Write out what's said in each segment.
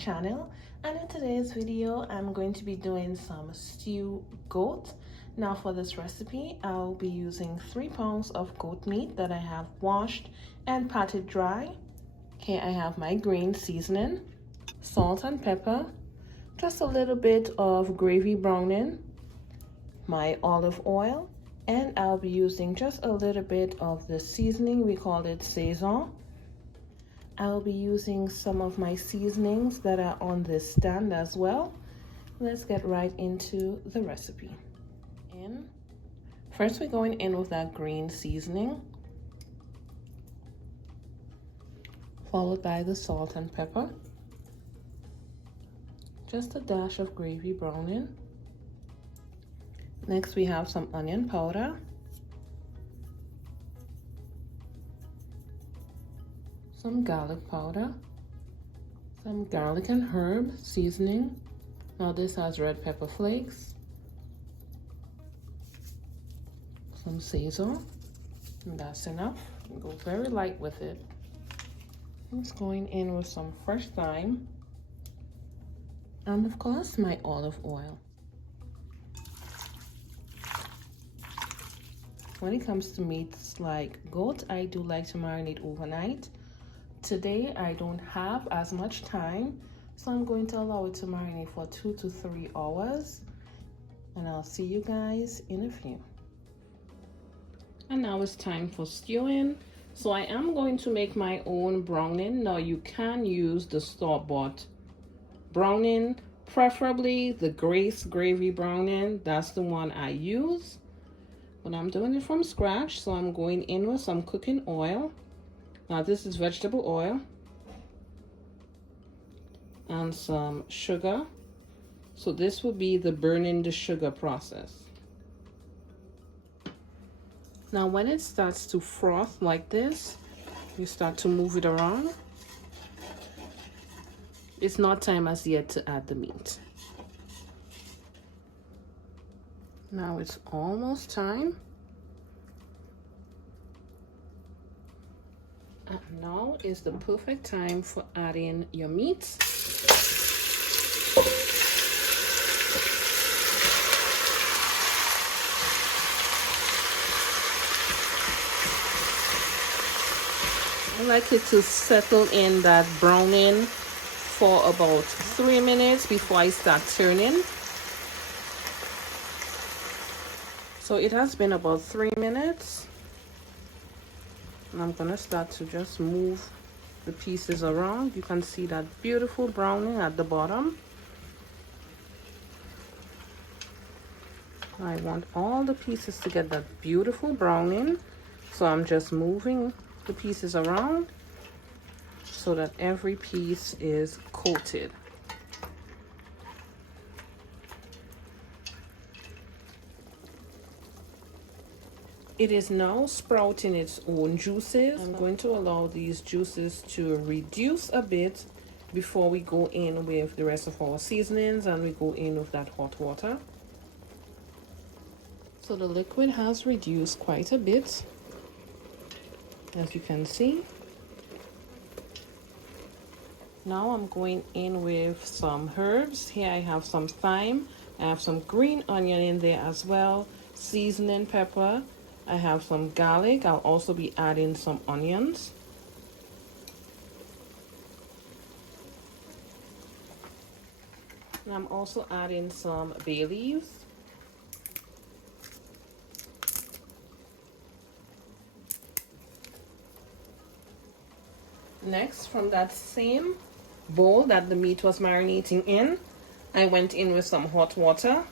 channel, and in today's video I'm going to be doing some stew goat. Now for this recipe I'll be using 3 pounds of goat meat that I have washed and patted dry. Here I have my green seasoning, salt and pepper, just a little bit of gravy browning, my olive oil, and I'll be using just a little bit of the seasoning, we call it Sazon. I'll be using some of my seasonings that are on this stand as well. Let's get right into the recipe. First we're going in with that green seasoning, followed by the salt and pepper, just a dash of gravy browning. Next we have some onion powder, some garlic powder, some garlic and herb seasoning. Now this has red pepper flakes, some Sazon, and that's enough. Go very light with it. It's going in with some fresh thyme, and of course my olive oil. When it comes to meats like goat, I do like to marinate overnight. Today I don't have as much time, so I'm going to allow it to marinate for 2 to 3 hours, and I'll see you guys in a few. And now it's time for stewing. So I am going to make my own browning. Now you can use the store-bought browning, preferably the Grace gravy browning. That's the one I use, but I'm doing it from scratch. So I'm going in with some cooking oil. Now this is vegetable oil, and some sugar. So this will be the burning the sugar process. Now when it starts to froth like this, you start to move it around. It's not time as yet to add the meat. Now it's almost time. And now is the perfect time for adding your meat. I like it to settle in that browning for about 3 minutes before I start turning. So it has been about 3 minutes. And I'm gonna start to just move the pieces around. You can see that beautiful browning at the bottom. I want all the pieces to get that beautiful browning, so I'm just moving the pieces around so that every piece is coated. It is now sprouting its own juices. I'm going to allow these juices to reduce a bit before we go in with the rest of our seasonings and we go in with that hot water. So the liquid has reduced quite a bit, as you can see. Now I'm going in with some herbs. Here I have some thyme, I have some green onion in there as well, seasoning pepper, I have some garlic. I'll also be adding some onions. And I'm also adding some bay leaves. Next, from that same bowl that the meat was marinating in, I went in with some hot water.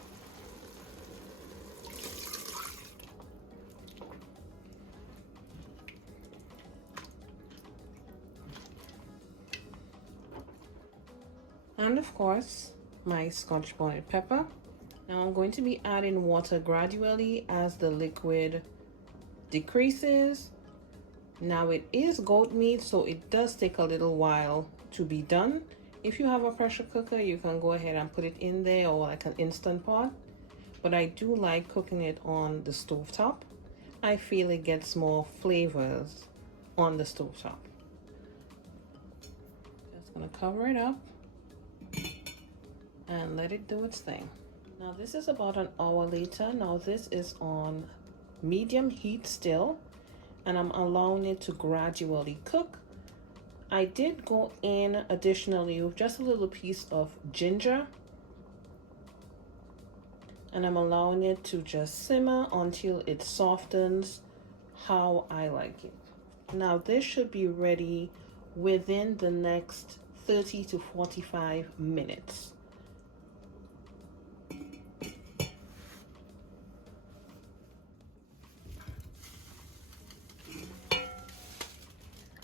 And of course, my Scotch bonnet pepper. Now I'm going to be adding water gradually as the liquid decreases. Now it is goat meat, so it does take a little while to be done. If you have a pressure cooker, you can go ahead and put it in there, or like an Instant Pot. But I do like cooking it on the stovetop. I feel it gets more flavors on the stovetop. Just gonna cover it up and let it do its thing. Now this is about an hour later. Now this is on medium heat still, and I'm allowing it to gradually cook. I did go in additionally with just a little piece of ginger, and I'm allowing it to just simmer until it softens how I like it. Now this should be ready within the next 30 to 45 minutes.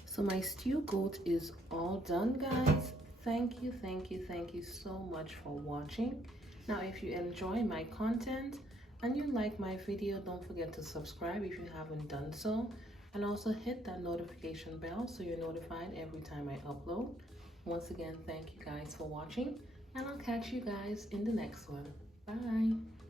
So my stew goat is all done, guys. Thank you so much for watching. Now if you enjoy my content and you like my video, don't forget to subscribe if you haven't done so, and also hit that notification bell so you're notified every time I upload. Once again, thank you guys for watching, and I'll catch you guys in the next one. Bye.